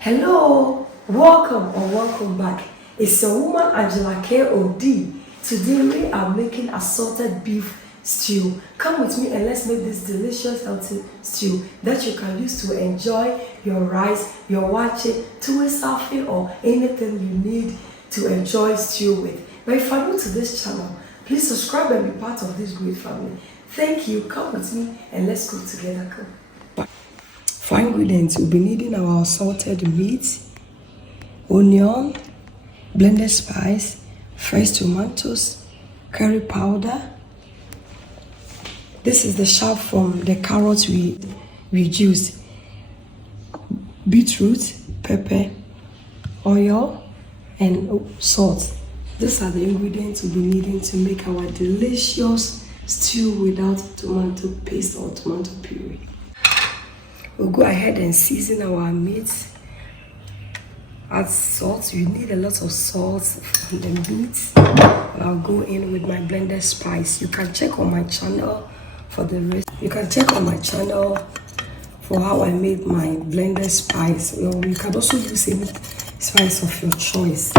Hello, welcome or welcome back. It's your woman Angela K.O.D. Today we are making assorted beef stew. Come with me and let's make this delicious healthy stew that you can use to enjoy your rice, your wache, tuwe or anything you need to enjoy stew with. But if you're new to this channel, please subscribe and be part of this great family. Thank you. Come with me and let's cook together. Come. For ingredients, we'll be needing our assorted meat, onion, blended spice, fresh tomatoes, curry powder. This is the chaff from the carrots we used, beetroot, pepper, oil, and salt. These are the ingredients we'll be needing to make our delicious stew without tomato paste or tomato puree. We'll go ahead and season our meat. Add salt. You need a lot of salt on the meat. I'll go in with my blended spice. You can check on my channel for the rest. You can check on my channel for how I made my blended spice. Well, you can also use any spice of your choice.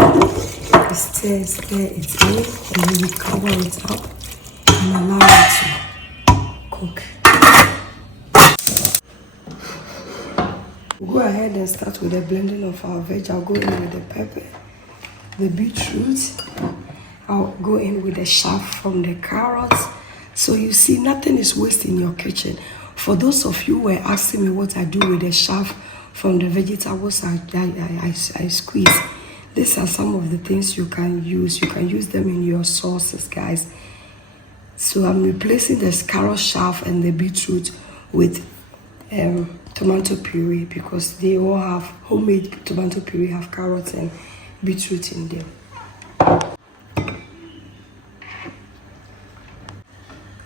Stir it in, and then you cover it up and allow it to cook. We'll go ahead and start with the blending of our veg. I'll go in with the pepper, the beetroot. I'll go in with the chaff from the carrots. So you see, nothing is wasted in your kitchen. For those of you who were asking me what I do with the chaff from the vegetables I squeeze, these are some of the things you can use. You can use them in your sauces, guys. So I'm replacing the carrot chaff and the beetroot with tomato puree because they all have homemade tomato puree, have carrots and beetroot in them.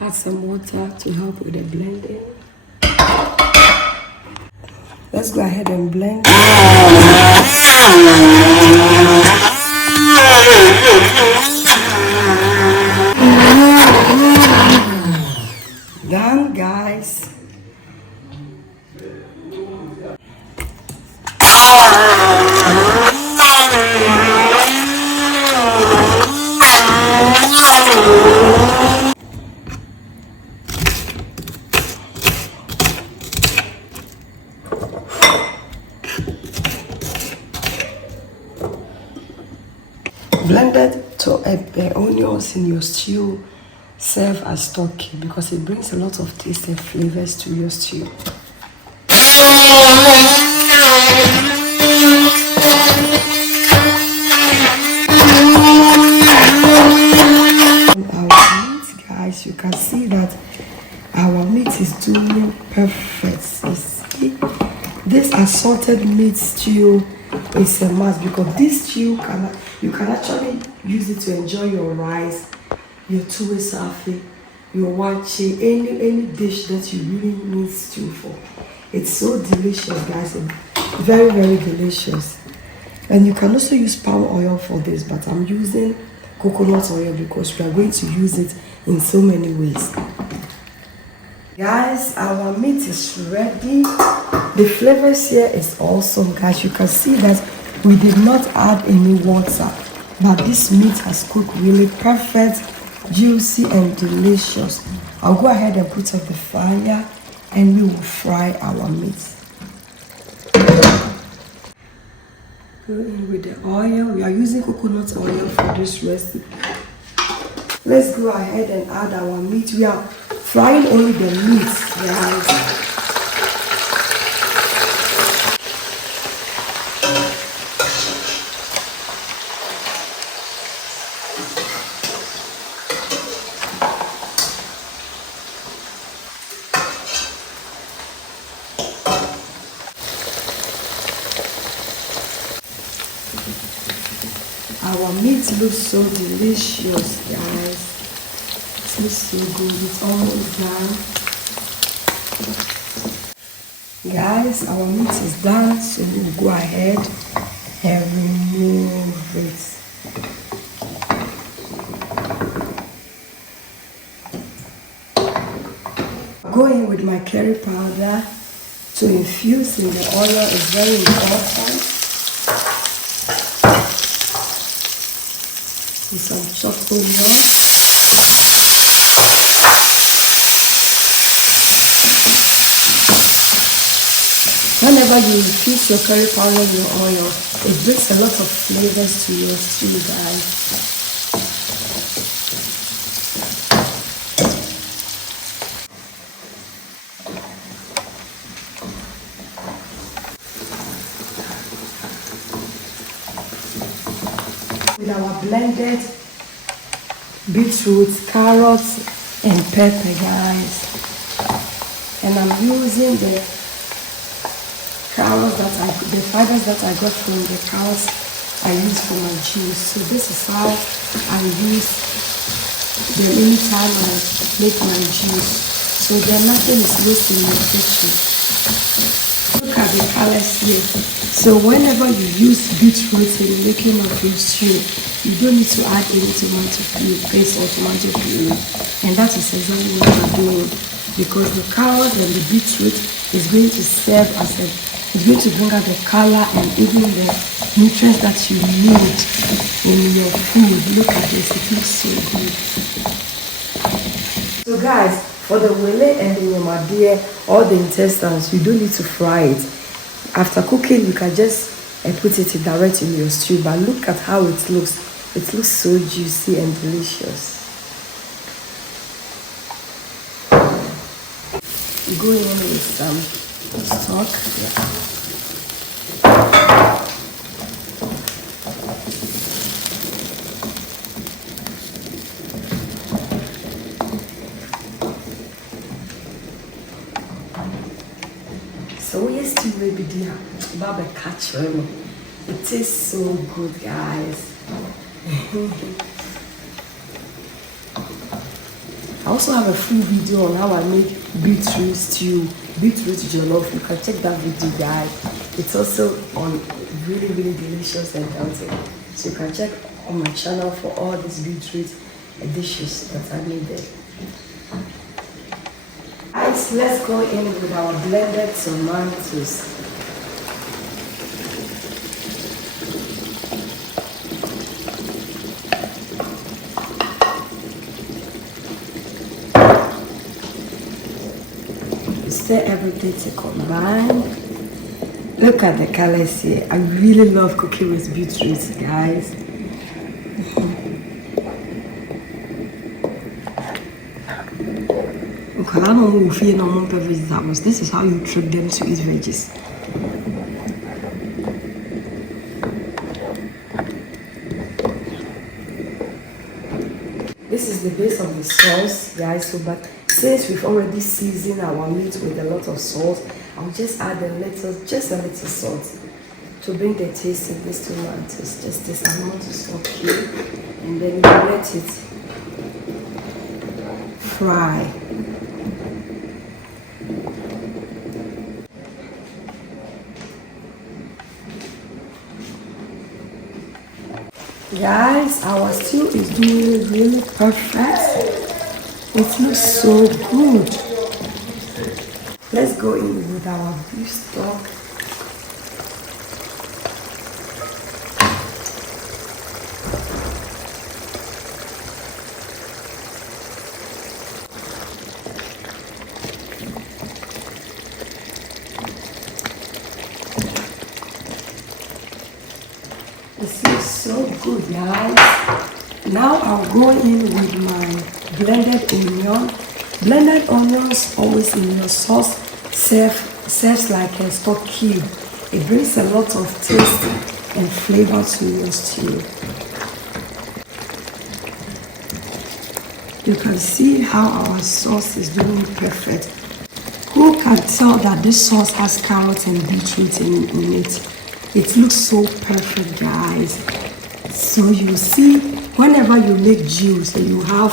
Add some water to help with the blending. Let's go ahead and blend. Done, guys. Blended onions in your stew serve as stock because it brings a lot of taste and flavors to your stew. Our meat, guys, you can see that our meat is doing perfect. You see, this assorted meat stew is a must because this stew you can actually use it to enjoy your rice, your tuwe safi, your wache, any dish that you really need stew for. It's so delicious, guys, and very, very delicious. And you can also use palm oil for this, but I'm using coconut oil because we are going to use it in so many ways. Guys, our meat is ready. The flavors here is awesome, guys. You can see that we did not add any water, but this meat has cooked really perfect, juicy and delicious. I'll go ahead and put up the fire and we will fry our meat. Go in with the oil. We are using coconut oil for this recipe. Let's go ahead and add our meat. We are frying only the meat, guys. Our meat looks so delicious, guys. It looks so good. It's almost done. Guys, our meat is done, so we'll go ahead and remove it. Go in with my curry powder to infuse in the oil is very important. With some chopped onion. Whenever you infuse your curry powder in your oil, it brings a lot of flavors to your stew, guys. With our blended beetroot, carrots, and pepper, guys. And I'm using the carrots the fibers that I got from the carrots I use for my juice. So this is how I use them anytime I make my juice. So then nothing is wasted in the kitchen. Look at the colors here. So whenever you use beetroot in making of your stew, you don't need to add any tomato paste or tomato puree. And that is exactly what I'm doing. Because the carrot and the beetroot is going to serve as it's going to bring out the color and even the nutrients that you need in your food. Look at this, it looks so good. So guys, for the wele and the yomadia, all the intestines, you don't need to fry it. After cooking, you can just put it direct in your stew. But look at how it looks. It looks so juicy and delicious. Go in with some stock. So yes, to maybe dear, Baba catch me. It tastes so good, guys. I also have a full video on how I make beetroot stew, beetroot jollof. You can check that video, guys. It's also on really delicious and healthy. So you can check on my channel for all these beetroot dishes that I made there. Guys, let's go in with our blended tomatoes. Stir everything to combine. Look at the colors here. I really love cooking with beetroots, guys. This is how you trick them to eat veggies. This is the base of the sauce, guys. So, but since we've already seasoned our meat with a lot of salt, I'll just add just a little salt to bring the taste of this tomatoes. Just this amount of salt here, and then you let it fry. Guys, our stew is doing really perfect. It looks so good. Let's go in with our beef stock. This looks so good, guys. Now I'll go in with my blended onion. Blended onions always in your sauce serves like a stock cube. It brings a lot of taste and flavor to your stew. You can see how our sauce is doing perfect. Who can tell that this sauce has carrot and beetroot in it? It looks so perfect, guys. So you see, whenever you make juice and you have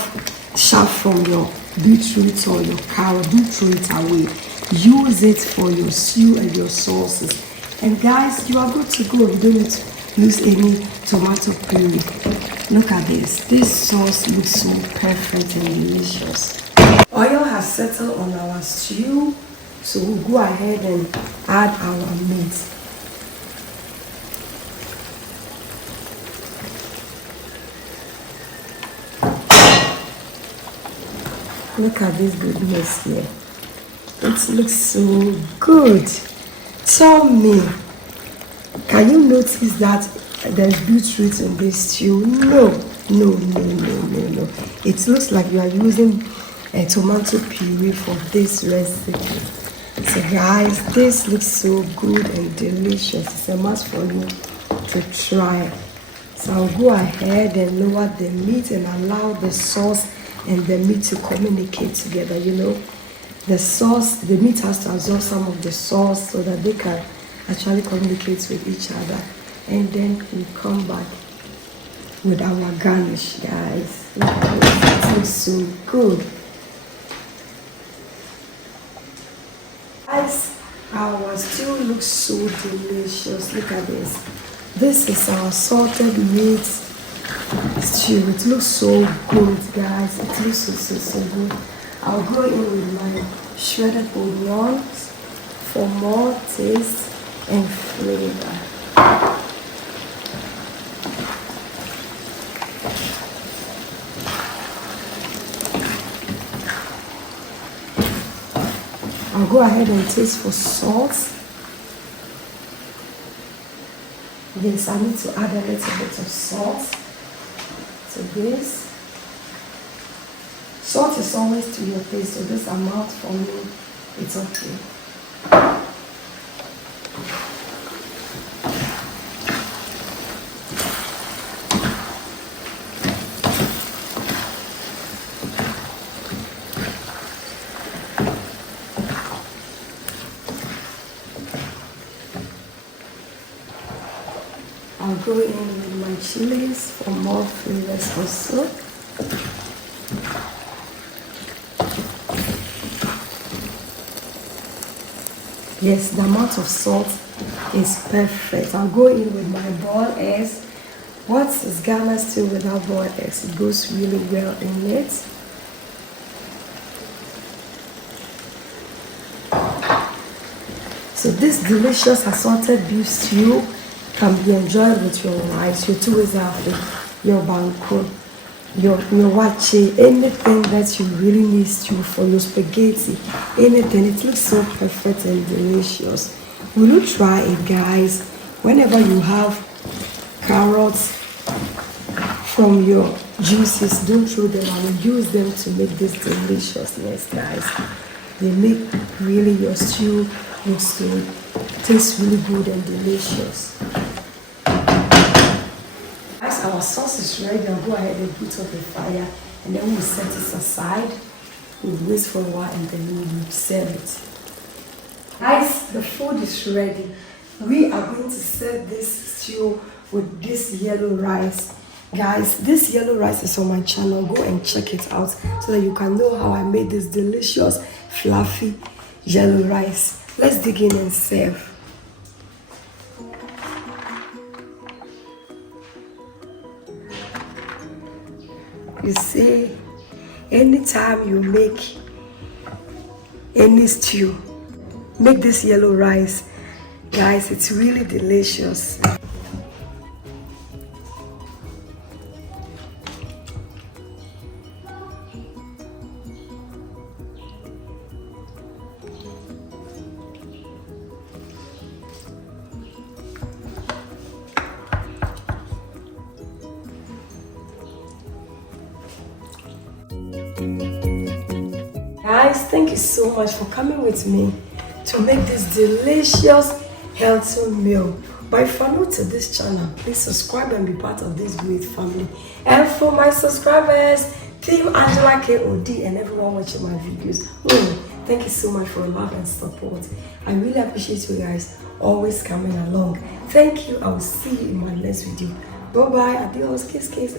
chaff from your beetroot or your carrot, don't throw it away. Use it for your stew and your sauces. And guys, you are good to go. You don't need to use any tomato puree. Look at this. This sauce looks so perfect and delicious. Oil has settled on our stew. So we'll go ahead and add our meat. Look at this goodness here. It looks so good. Tell me, can you notice that there's beetroot in this stew? No. It looks like you are using a tomato puree for this recipe. So guys, this looks so good and delicious. It's a must for you to try. So I'll go ahead and lower the meat and allow the sauce and the meat to communicate together. You know, the meat has to absorb some of the sauce so that they can actually communicate with each other. And then we come back with our garnish, guys. Look at this. It looks so good. Guys, our stew looks so delicious. Look at this. This is our assorted meat stew. It looks so good, guys. It looks so good. I'll go in with my shredded onions for more taste and flavor. I'll go ahead and taste for salt. Yes, I need to add a little bit of salt to this. Salt is always to your taste, so this amount for me, it's okay. I'll go in with my chilies for more flavors also. Yes, the amount of salt is perfect. I'll go in with my boiled eggs. What is Ghana stew without boiled eggs? It goes really well in it. So this delicious assorted beef stew can be enjoyed with your rice, your tuwezafi, your banku, your wache, anything that you really need stew for, your spaghetti, anything. It looks so perfect and delicious. Will you try it, guys? Whenever you have carrots from your juices, don't throw them out. Use them to make this deliciousness, guys. They make really your stew looks good, tastes really good and delicious. As our sauce is ready, I'll go ahead and put up the fire, and then we'll set it aside. We'll wait for a while and then we'll serve it. Guys, the food is ready. We are going to serve this stew with this yellow rice. Guys, this yellow rice is on my channel. Go and check it out so that you can know how I made this delicious, fluffy yellow rice. Let's dig in and serve. You see, anytime you make any stew, make this yellow rice. Guys, it's really delicious. Guys, thank you so much for coming with me to make this delicious, healthy meal. But if you're new to this channel, please subscribe and be part of this great family. And for my subscribers, Team Angela KOD and everyone watching my videos, thank you so much for your love and support. I really appreciate you guys always coming along. Thank you. I will see you in my next video. Bye bye. Adios. Kiss, kiss.